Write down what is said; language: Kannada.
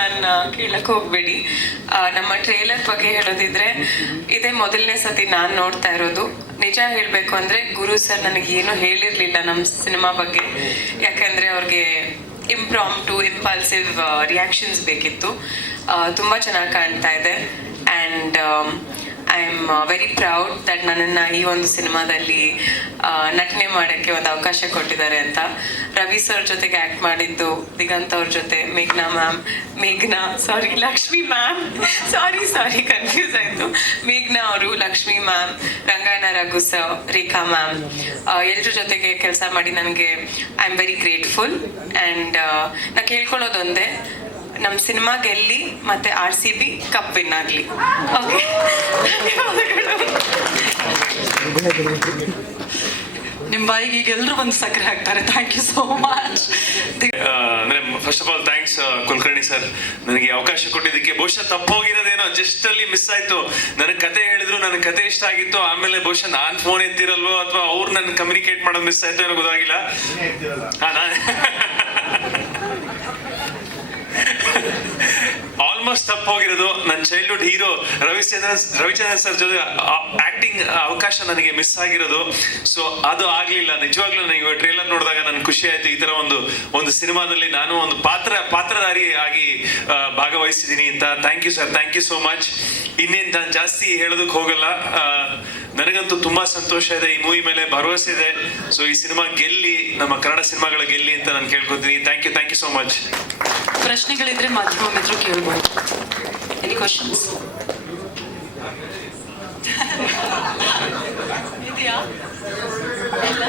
ನಾನು ಕೇಳಕ್ ಹೋಗ್ಬೇಡಿ. ನಮ್ಮ ಟ್ರೇಲರ್ ಬಗ್ಗೆ ಹೇಳೋದಿದ್ರೆ, ಇದೇ ಮೊದಲನೇ ಸತಿ ನಾನು ನೋಡ್ತಾ ಇರೋದು. ನಿಜ ಹೇಳಬೇಕು ಅಂದರೆ ಗುರು ಸರ್ ನನಗೆ ಏನು ಹೇಳಿರಲಿಲ್ಲ ನಮ್ಮ ಸಿನಿಮಾ ಬಗ್ಗೆ. ಯಾಕಂದರೆ ಅವ್ರಿಗೆ ಇಂಪಲ್ಸಿವ್ ರಿಯಾಕ್ಷನ್ಸ್ ಬೇಕಿತ್ತು. ತುಂಬ ಚೆನ್ನಾಗಿ ಕಾಣ್ತಾ ಇದೆ. And I am very proud that ನನ್ನನ್ನು ಈ ಒಂದು ಸಿನಿಮಾದಲ್ಲಿ ನಟನೆ ಮಾಡೋಕ್ಕೆ ಒಂದು ಅವಕಾಶ ಕೊಟ್ಟಿದ್ದಾರೆ ಅಂತ. ರವಿ ಸರ್ ಜೊತೆಗೆ ಆ್ಯಕ್ಟ್ ಮಾಡಿದ್ದು, ದಿಗಂತ್ ಅವ್ರ ಜೊತೆ ಲಕ್ಷ್ಮಿ ಮ್ಯಾಮ್ ಸಾರಿ ಕನ್ಫ್ಯೂಸ್ ಆಯಿತು. ಮೇಘ್ನಾ ಅವರು, Lakshmi ma'am, Rangayana Raghu sir, Rekha ma'am, ಎಲ್ಲರ ಜೊತೆಗೆ ಕೆಲಸ ಮಾಡಿ ನನಗೆ I am very grateful. And ನಾ ಕೇಳ್ಕೊಳ್ಳೋದೊಂದೇ, ನಮ್ಮ ಸಿನಿಮಾ ಗೆಲ್ಲಿ ಮತ್ತೆ RCB ಕಪ್ ವಿನ್ ಆಗಲಿ. ಓಕೆ, ನಿಮ್ಮ ಬಾಯಿಗೆ ಈಗ ಎಲ್ಲರೂ ಬಂದು ಸಕ್ಕರೆ ಹಾಕ್ತಾರೆ. Thank you so much. ಅಂದ್ರೆ first of all thanks Kulkarni sir, ನನಗೆ ಅವಕಾಶ ಕೊಟ್ಟಿದ್ದಕ್ಕೆ. ಬಹುಶಃ ತಪ್ಪೋಗಿರೋದೇನೋ, ಜಸ್ಟ್ ಅಲ್ಲಿ ಮಿಸ್ ಆಯ್ತು. ನನಗೆ ಕತೆ ಹೇಳಿದ್ರು, ನನಗೆ ಕತೆ ಇಷ್ಟ ಆಗಿತ್ತು. ಆಮೇಲೆ ಬಹುಶಃ ನಾನು ಫೋನ್ ಎತ್ತಿರಲ್ವೋ ಅಥವಾ ಅವ್ರು ನನ್ನ ಕಮ್ಯುನಿಕೇಟ್ ಮಾಡೋದು ಮಿಸ್ ಆಯ್ತು ಏನೋ ಗೊತ್ತಾಗಿಲ್ಲ. ಆಲ್ಮೋಸ್ಟ್ ತಪ್ಪೋಗಿರೋದು. ನನ್ನ ಚೈಲ್ಡ್ಹುಡ್ ಹೀರೋ ರವಿಚಂದ್ರನ್ ಸರ್ ಜೊತೆ ಆಕ್ಟಿಂಗ್ ಅವಕಾಶ ನನಗೆ ಮಿಸ್ ಆಗಿರೋದು. ಸೊ ಅದು ಆಗ್ಲಿಲ್ಲ. ನಿಜವಾಗ್ಲೂ ನನಗೆ ಟ್ರೇಲರ್ ನೋಡಿದಾಗ ನನ್ಗೆ ಖುಷಿ ಆಯ್ತು. ಈ ತರ ಒಂದು ಸಿನಿಮಾದಲ್ಲಿ ನಾನು ಒಂದು ಪಾತ್ರಧಾರಿ ಆಗಿ ಭಾಗವಹಿಸಿದ್ದೀನಿ ಅಂತ. Thank you sir, thank you so much. ಇನ್ನೇನು ನಾನು ಜಾಸ್ತಿ ಹೇಳೋದಕ್ಕೆ ಹೋಗಲ್ಲ. ನನಗಂತೂ ತುಂಬಾ ಸಂತೋಷ ಇದೆ, ಈ ಮೂವಿ ಮೇಲೆ ಭರವಸೆ ಇದೆ. ಸೊ ಈ ಸಿನಿಮಾ ಗೆಲ್ಲಿ, ನಮ್ಮ ಕನ್ನಡ ಸಿನಿಮಾಗಳ ಗೆಲ್ಲಿ ಅಂತ ನಾನು ಕೇಳ್ಕೊತೀನಿ. Thank you so much. ಪ್ರಶ್ನೆಗಳಿದ್ರೆ ಮಾಧ್ಯಮ ಮಿತ್ರರು ಕೇಳ್ಬೋದು. ಎನಿ ಕ್ವಶನ್ಸ್ ಇದೆಯಾ? ಇಲ್ಲ.